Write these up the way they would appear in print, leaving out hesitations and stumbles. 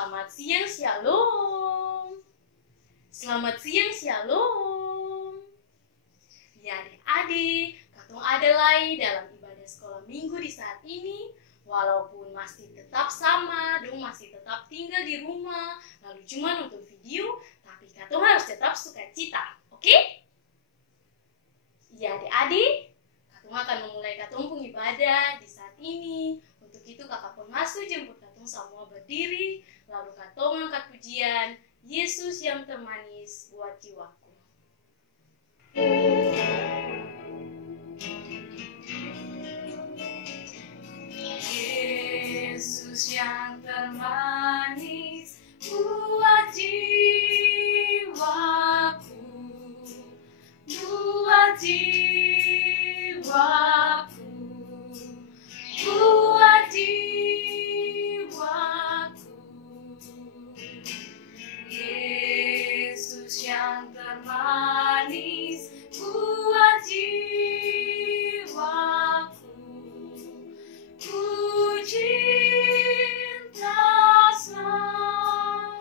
Selamat siang, Shalom. Selamat siang, Shalom. Ya adik-adik, katong adalai dalam ibadah sekolah minggu di saat ini. Walaupun masih tetap sama, dong masih tetap tinggal di rumah, lalu cuma nonton video, tapi katong harus tetap sukacita, oke? Ya adik-adik, katong akan memulai katong pun ibadah di saat ini. Untuk itu kakak pengasuh jemput katong semua berdiri, lalu katong angkat pujian, Yesus yang termanis buat jiwaku. Yesus yang termanis buat jiwaku, buat jiwaku, buat jiwaku. Yesus yang termanis buat jiwaku, ku cinta selamanya.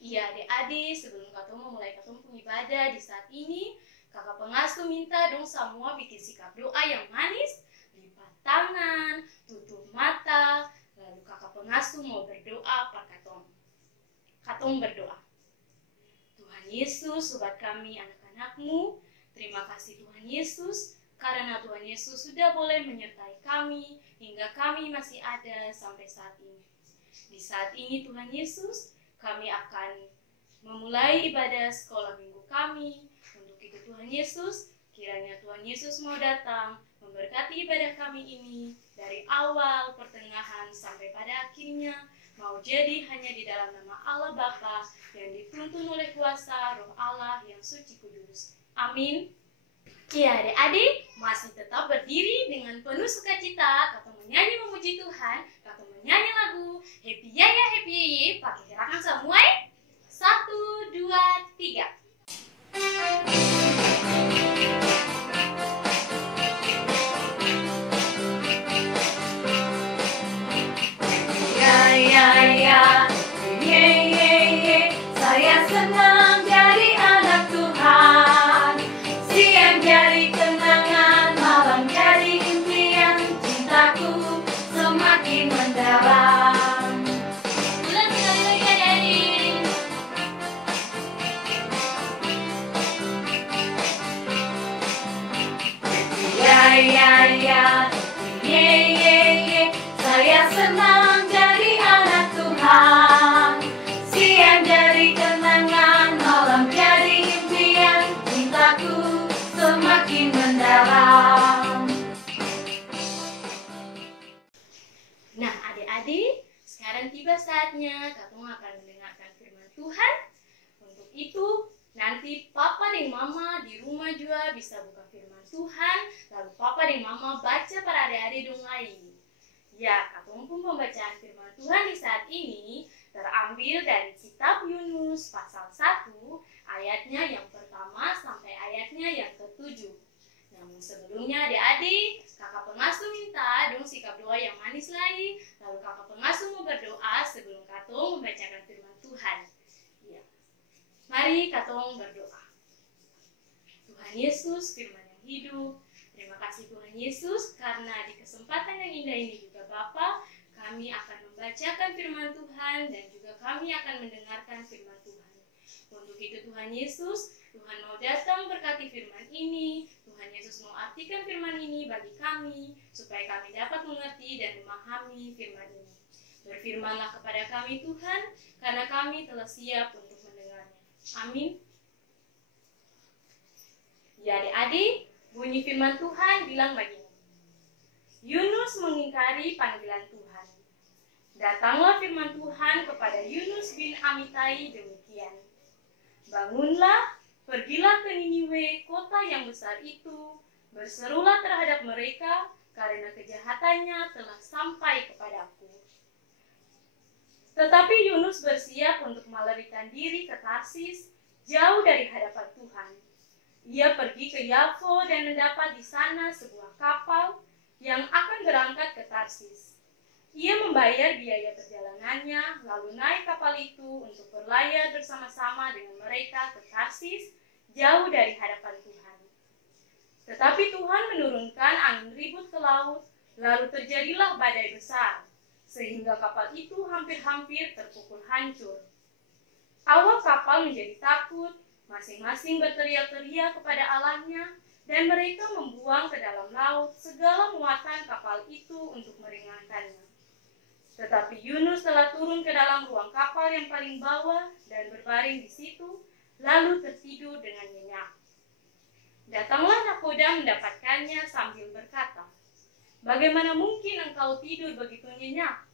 Iya adik-adik, sebelum katong memulai katong pun ibadah di saat ini, kakak pengasuh minta dong semua bikin sikap doa yang manis, lipat tangan, tutup mata, lalu kakak pengasuh mau berdoa per katong. Katong berdoa. Tuhan Yesus, sobat kami, anak-anakmu, terima kasih Tuhan Yesus, karena Tuhan Yesus sudah boleh menyertai kami, hingga kami masih ada sampai saat ini. Di saat ini Tuhan Yesus, kami akan memulai ibadah sekolah minggu kami. Untuk itu Tuhan Yesus, kiranya Tuhan Yesus mau datang memberkati ibadah kami ini dari awal, pertengahan, sampai pada akhirnya mau jadi hanya di dalam nama Allah Bapa yang dituntun oleh kuasa Roh Allah yang suci kudus. Amin. Ya adik-adik, masih tetap berdiri dengan penuh sukacita, kata menyanyi memuji Tuhan, kata menyanyi lagu Happy Yaya Happy Yeye, pakai gerakan semua. 1, 2, 3. Saya senang jadi anak Tuhan, siang jadi kenangan, malam jadi impian, cintaku semakin mendalam. Ulang sekali lagi adik-adik. Saya senang jadi anak Tuhan, siang jadi kenangan, malam jadi impian, cintaku semakin mendalam. Nah adik-adik, sekarang tiba saatnya katong akan mendengarkan firman Tuhan. Untuk itu nanti papa dan mama di rumah juga bisa buka firman Tuhan, lalu papa dan mama baca para adik-adik dong lain. Ya, katong pun pembacaan firman Tuhan di saat ini terambil dari kitab Yunus pasal 1 ayatnya yang pertama sampai ayatnya yang ke-7. Namun sebelumnya adik-adik, kakak pengasuh minta dong sikap doa yang manis lagi, lalu kakak pengasuh mau berdoa sebelum katong membacakan firman Tuhan. Ya. Mari katong berdoa. Tuhan Yesus, firman yang hidup, terima kasih Tuhan Yesus, karena di kesempatan yang indah ini juga Bapa, kami akan membacakan firman Tuhan dan juga kami akan mendengarkan firman Tuhan. Untuk itu Tuhan Yesus, Tuhan mau datang berkati firman ini, Tuhan Yesus mau artikan firman ini bagi kami, supaya kami dapat mengerti dan memahami firman ini. Berfirmanlah kepada kami Tuhan, karena kami telah siap untuk mendengarnya. Amin. Ya adik-adik, bunyi firman Tuhan bilang begini. Yunus mengingkari panggilan Tuhan. Datanglah firman Tuhan kepada Yunus bin Amitai demikian. Bangunlah, pergilah ke Niniwe, kota yang besar itu, berserulah terhadap mereka, karena kejahatannya telah sampai kepadaku. Tetapi Yunus bersiap untuk melarikan diri ke Tarsis, jauh dari hadapan Tuhan. Ia pergi ke Yafo dan mendapat di sana sebuah kapal yang akan berangkat ke Tarsis. Ia membayar biaya perjalanannya, lalu naik kapal itu untuk berlayar bersama-sama dengan mereka ke Tarsis, jauh dari hadapan Tuhan. Tetapi Tuhan menurunkan angin ribut ke laut, lalu terjadilah badai besar, sehingga kapal itu hampir-hampir terpukul hancur. Awak kapal menjadi takut, masing-masing berteriak-teriak kepada Allahnya, dan mereka membuang ke dalam laut segala muatan kapal itu untuk meringankannya. Tetapi Yunus telah turun ke dalam ruang kapal yang paling bawah dan berbaring di situ, lalu tertidur dengan nyenyak. Datanglah nakoda mendapatkannya sambil berkata, "Bagaimana mungkin engkau tidur begitu nyenyak?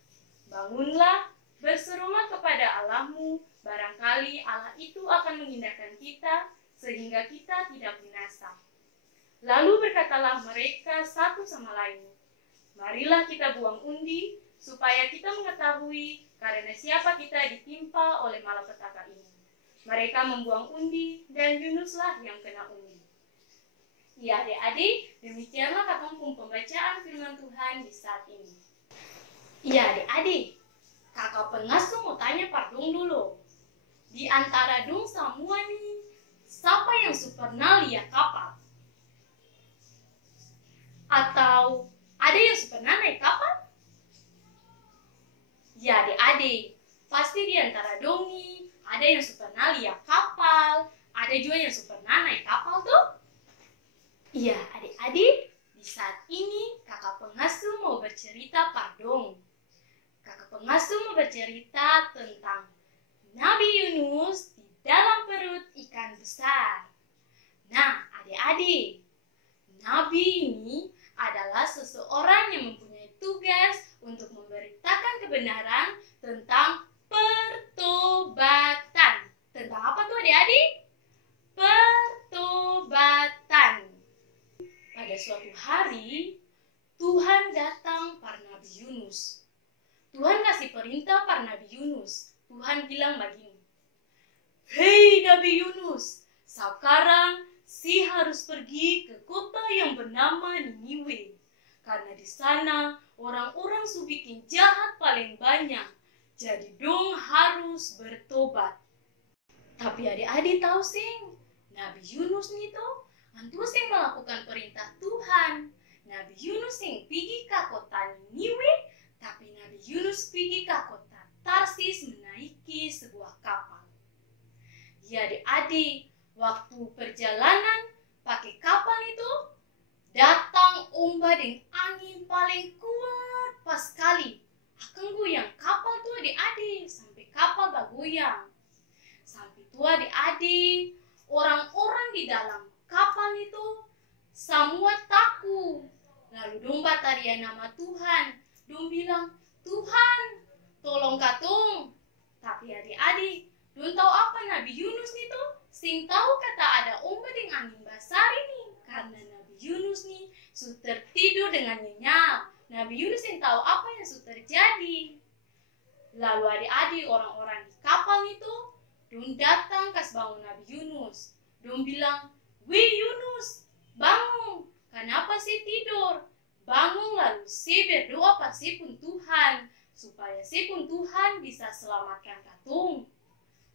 Bangunlah, berserulah kepada Allahmu, barangkali Allah itu akan mengindahkan kita, sehingga kita tidak binasa." Lalu berkatalah mereka satu sama lain, "Marilah kita buang undi, supaya kita mengetahui karena siapa kita ditimpa oleh malapetaka ini." Mereka membuang undi, dan Yunuslah yang kena undi. Ya adik-adik, demikianlah katongkum pembacaan firman Tuhan di saat ini. Ya adik-adik, kakak pengasuh mau tanya pardong dulu. Di antara dong semua nih, siapa yang pernah lihat kapal? Atau ada yang pernah naik kapal? Ya adik-adik, pasti di antara dong nih, ada yang pernah lihat kapal, ada juga yang pernah naik kapal tuh. Iya adik-adik, di saat ini kakak pengasuh mau bercerita pardong. Kakak pengasuh mau bercerita tentang Nabi Yunus di dalam perut ikan besar. Nah adik-adik, Nabi ini adalah seseorang yang mempunyai tugas untuk memberitakan kebenaran tentang pertobatan. Tentang apa tuh adik-adik? Pertobatan. Pada suatu hari, Tuhan datang pada Nabi Yunus. Tuhan kasih perintah pada Nabi Yunus. Tuhan bilang begini, "Hei Nabi Yunus, sekarang si harus pergi ke kota yang bernama Niniwe. Karena di sana orang-orang su bikin jahat paling banyak. Jadi dong harus bertobat." Tapi adik-adik tahu sing, Nabi Yunus nih tuh, antu sing melakukan perintah Tuhan. Nabi Yunus sing pergi ke kota Niniwe, tapi Nabi Yunus pergi ke kota Tarsis menaiki sebuah kapal. Ya adik-adik, waktu perjalanan pakai kapal itu, datang ombak dan angin paling kuat pas sekali. Akan goyang kapal tuh adik-adik, sampai kapal bergoyang. Sampai tuh adik-adik, orang-orang di dalam kapal itu semua takut. Lalu dong bataria nama Tuhan. Dong bilang, "Tuhan, tolong katong." Tapi adik-adik, dong tahu apa Nabi Yunus itu? Sing tahu kata ada ombak dan angin besar ini. Karena Nabi Yunus nih sudah tertidur dengan nyenyak. Nabi Yunus yang tahu apa yang sudah terjadi. Lalu adik-adik, orang-orang di kapal itu, dong datang kas bangun Nabi Yunus. Dong bilang, "Wih Yunus, bangun. Kenapa sih tidur? Bangun lalu si berdoa pasti pun Tuhan, supaya si pun Tuhan bisa selamatkan katong."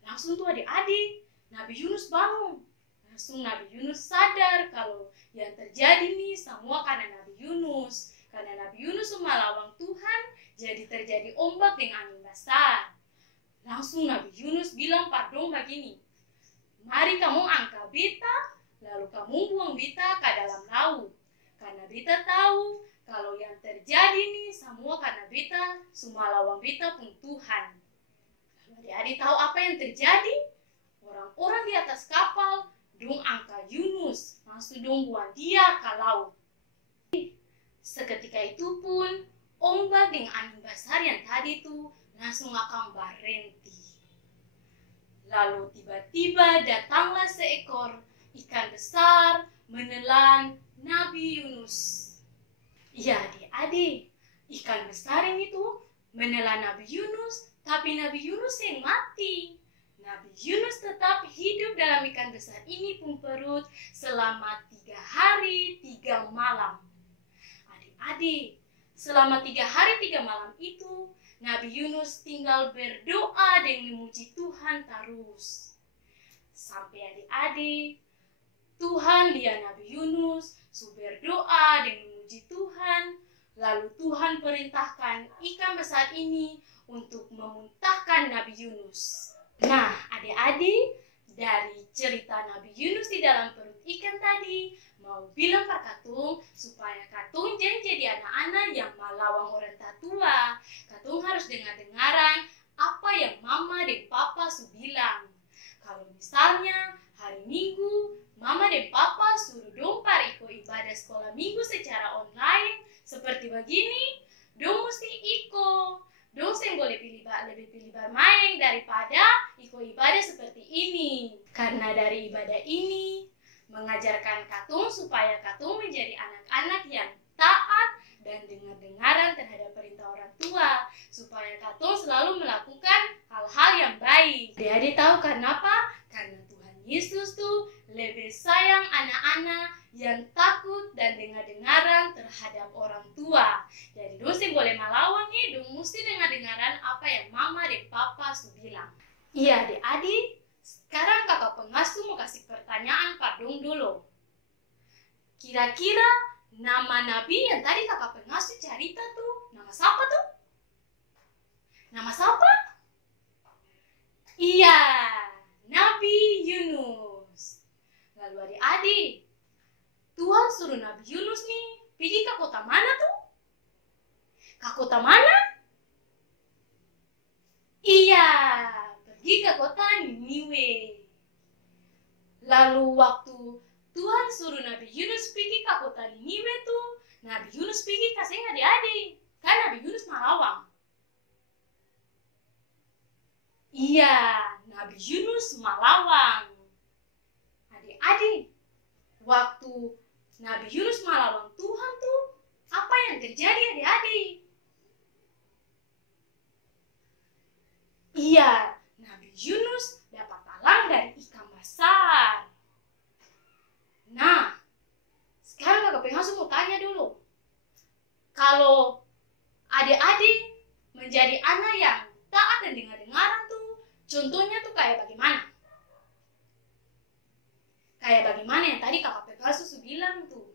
Langsung tuh adik-adik, Nabi Yunus bangun. Langsung Nabi Yunus sadar kalau yang terjadi nih semua karena Nabi Yunus. Karena Nabi Yunus melawan Tuhan, jadi terjadi ombak dan angin besar. Langsung Nabi Yunus bilang pardong begini, "Mari kamu angkat beta, lalu kamu buang beta ke dalam laut. Karena beta tahu kalau yang terjadi nih semua karena beta semua lawan beta pun Tuhan." Lalu adik-adik tahu apa yang terjadi? Orang-orang di atas kapal dong angkat Yunus, langsung dong buang dia ke laut. Seketika itu pun ombak dan angin besar yang tadi itu langsung akan berhenti. Lalu tiba-tiba datanglah seekor ikan besar menelan Nabi Yunus. Ya adik-adik, ikan besar ini tuh menelan Nabi Yunus, tapi Nabi Yunus yang mati. Nabi Yunus tetap hidup dalam ikan besar ini pun perut selama 3 hari 3 malam. Adik-adik, selama 3 hari 3 malam itu, Nabi Yunus tinggal berdoa dan memuji Tuhan terus. Sampai adik-adik, Tuhan lihat Nabi Yunus berdoa dan memuji Tuhan. Lalu Tuhan perintahkan ikan besar ini untuk memuntahkan Nabi Yunus. Nah, adik-adik, dari cerita Nabi Yunus di dalam perut ikan tadi, mau bilang Pak Katung supaya Katung jangan jadi anak-anak yang melawan orang tua. Katung harus dengar-dengaran apa yang Mama dan Papa su bilang. Kalau misalnya hari Minggu, Mama dan Papa suruh dong ikut ibadah sekolah Minggu secara online seperti begini, dong mesti ikut. Dong boleh lebih pilih bermain daripada ikut ibadah seperti ini. Karena dari ibadah ini mengajarkan Katung supaya Katung menjadi anak-anak yang taat dan dengar-dengaran terhadap perintah orang tua, supaya Katung selalu melakukan hal-hal yang baik. Adik-adik tahu kenapa? Karena Tuhan Yesus tuh lebih sayang anak-anak yang takut dan dengar-dengaran terhadap orang tua. Jadi dong boleh melawan nih, dong mesti dengar-dengaran apa yang Mama dan Papa su bilang. Iya adik-adik, sekarang kakak pengasuh mau kasih pertanyaan Pak Dong dulu. Kira-kira nama nabi yang tadi kakak pengasuh cerita tuh, nama siapa tuh? Nama siapa? Iya, Nabi Yunus. Lalu adik-adik, Tuhan suruh Nabi Yunus nih pergi ke kota mana tuh? Ke kota mana? Iya, pergi ke kota Niniwe. Lalu waktu Tuhan suruh Nabi Yunus pergi ke kota Niniwe tuh, Nabi Yunus pergi kasih adik-adik. Kan Nabi Yunus malawang. Iya, Nabi Yunus malawang. Adik-adik, waktu Nabi Yunus malawang Tuhan tuh, apa yang terjadi adik-adik? Iya, Nabi Yunus dapat talang dari ikan besar. Nah, sekarang kakak pengasuh mau tanya dulu. Kalau adik-adik menjadi anak yang taat dan dengar-dengaran tuh, contohnya tuh kayak bagaimana? Kayak bagaimana yang tadi kakak pengasuh bilang tuh?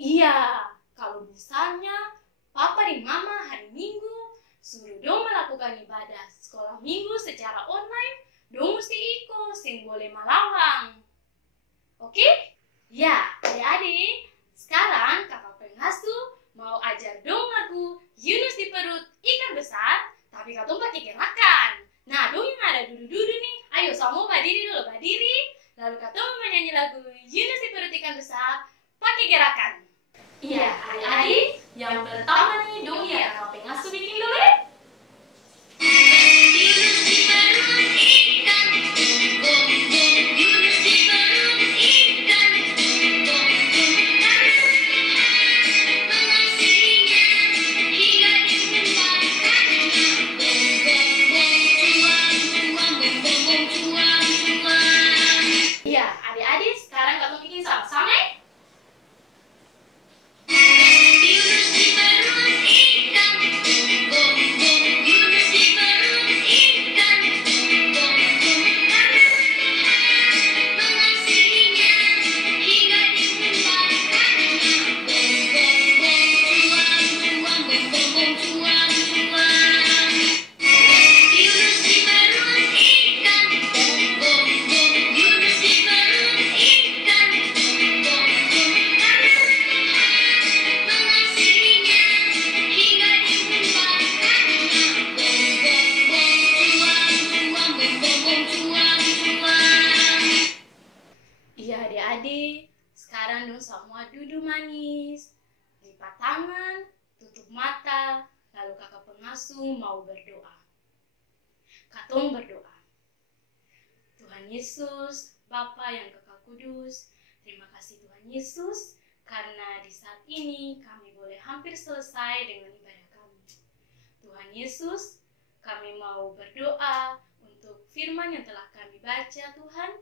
Iya, kalau misalnya Papa dan Mama hari Minggu suruh dong melakukan ibadah sekolah Minggu secara online, dong mesti ikut, sing boleh malawang. Oke? Ya, adik-adik, sekarang kakak pengasuh mau ajar dong lagu Yunus di perut ikan besar, tapi katong pakai gerakan. Nah, dong yang ada duduk-duduk nih, ayo semua berdiri dulu, berdiri. Lalu katong menyanyi lagu Yunus di perut ikan besar, pakai gerakan. Iya, adik-adik, yang pertama nih dong ya kakak pengasuh bikin dulu ya. Yunus di perut ikan, bom bom. Yunus di perut ikan, bom bom. Karena mengasihinya hingga dimuntahkannya, bom bom bom. Cuang cuang, bom bom bom, cuang cuang. Iya, adik-adik, sekarang kamu bikin sama-sama ya. Yunus di perut ikan, bom bom. Yunus di perut ikan, bom bom. Karena mengasihinya hingga dimuntahkannya, bom bom bom. Cuang cuang, bom bom bom, cuang cuang. Yunus di perut ikan, bom bom bom. Yunus di perut ikan, bom bom. Karena mengasihinya hingga dimuntahkannya, bom bom bom. Cuang cuang, bom bom bom, cuang cuang. Iya adik-adik, sekarang dong semua duduk manis, lipat tangan, tutup mata, lalu kakak pengasuh mau berdoa. Katong berdoa. Tuhan Yesus, Bapa yang Kekal Kudus, terima kasih Tuhan Yesus, karena di saat ini kami boleh hampir selesai dengan ibadah kami. Tuhan Yesus, kami mau berdoa untuk firman yang telah kami baca, Tuhan.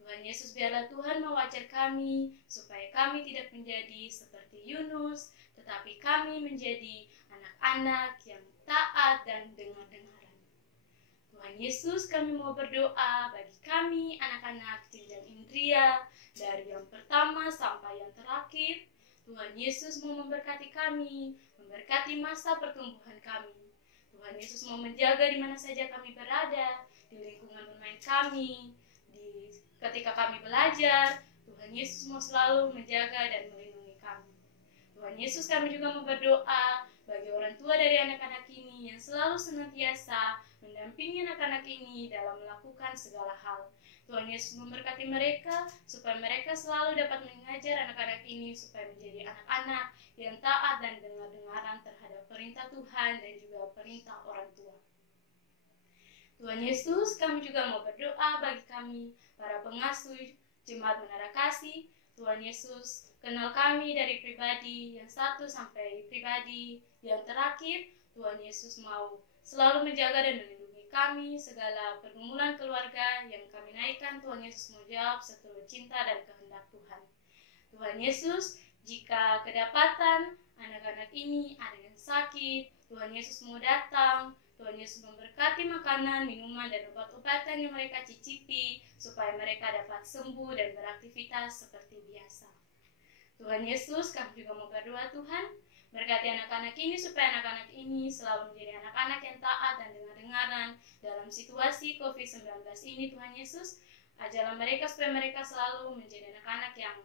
Tuhan Yesus, biarlah Tuhan mengajar kami supaya kami tidak menjadi seperti Yunus, tetapi kami menjadi anak-anak yang taat dan dengar-dengaran. Tuhan Yesus, kami mau berdoa bagi kami anak-anak jenjang Indria dari yang pertama sampai yang terakhir. Tuhan Yesus mau memberkati kami, memberkati masa pertumbuhan kami. Tuhan Yesus mau menjaga di mana saja kami berada, di lingkungan bermain kami, ketika kami belajar. Tuhan Yesus mau selalu menjaga dan melindungi kami. Tuhan Yesus, kami juga mau berdoa bagi orang tua dari anak-anak ini yang selalu senantiasa mendampingi anak-anak ini dalam melakukan segala hal. Tuhan Yesus memberkati mereka supaya mereka selalu dapat mengajar anak-anak ini supaya menjadi anak-anak yang taat dan dengar-dengaran terhadap perintah Tuhan dan juga perintah orang tua. Tuhan Yesus, kami juga mau berdoa bagi kami, para pengasuh Jemaat Menara Kasih. Tuhan Yesus, kenal kami dari pribadi yang satu sampai pribadi yang terakhir. Tuhan Yesus mau selalu menjaga dan melindungi kami, segala pergumulan keluarga yang kami naikkan. Tuhan Yesus mau jawab seturut cinta dan kehendak Tuhan. Tuhan Yesus, jika kedapatan anak-anak ini ada yang sakit, Tuhan Yesus mau datang. Tuhan Yesus memberkati makanan, minuman, dan obat-obatan yang mereka cicipi, supaya mereka dapat sembuh dan beraktivitas seperti biasa. Tuhan Yesus, kami juga mau berdoa, Tuhan, berkati anak-anak ini, supaya anak-anak ini selalu menjadi anak-anak yang taat dan dengar-dengaran dalam situasi COVID-19 ini. Tuhan Yesus, ajarlah mereka supaya mereka selalu menjadi anak-anak yang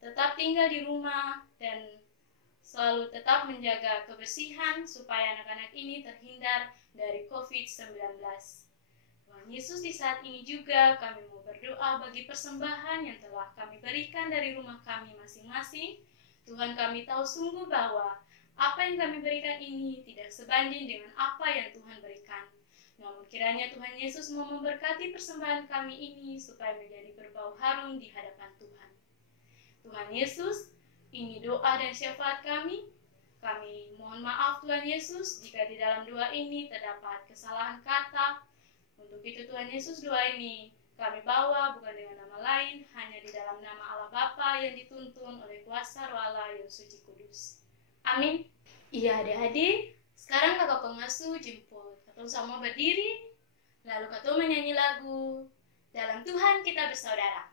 tetap tinggal di rumah dan selalu tetap menjaga kebersihan supaya anak-anak ini terhindar dari COVID-19. Tuhan Yesus, di saat ini juga kami mau berdoa bagi persembahan yang telah kami berikan dari rumah kami masing-masing. Tuhan, kami tahu sungguh bahwa apa yang kami berikan ini tidak sebanding dengan apa yang Tuhan berikan. Namun kiranya Tuhan Yesus mau memberkati persembahan kami ini supaya menjadi berbau harum di hadapan Tuhan. Tuhan Yesus, ini doa dan syafaat kami. Kami mohon maaf Tuhan Yesus jika di dalam doa ini terdapat kesalahan kata. Untuk itu Tuhan Yesus, doa ini kami bawa bukan dengan nama lain, hanya di dalam nama Allah Bapa yang dituntun oleh kuasa Roh Allah yang suci kudus. Amin. Iya adik-adik, sekarang kakak pengasuh jemput Katong semua berdiri, lalu Katong menyanyi lagu Dalam Tuhan Kita Bersaudara.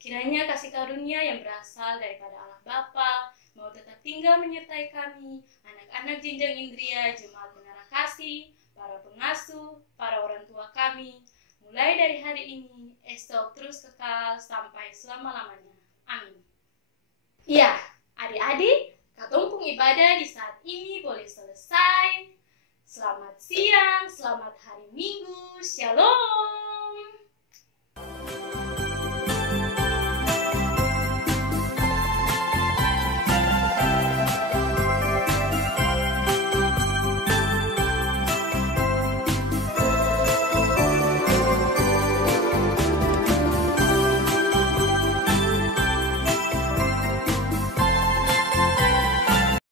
Kiranya kasih karunia yang berasal daripada Allah Bapa mau tetap tinggal menyertai kami, anak-anak jenjang Indria, Jemaat Menara Kasih, para pengasuh, para orang tua kami, mulai dari hari ini, esok terus kekal sampai selama-lamanya. Amin. Ya, adik-adik, katumpung ibadah di saat ini boleh selesai. Selamat siang, selamat hari Minggu, Shalom.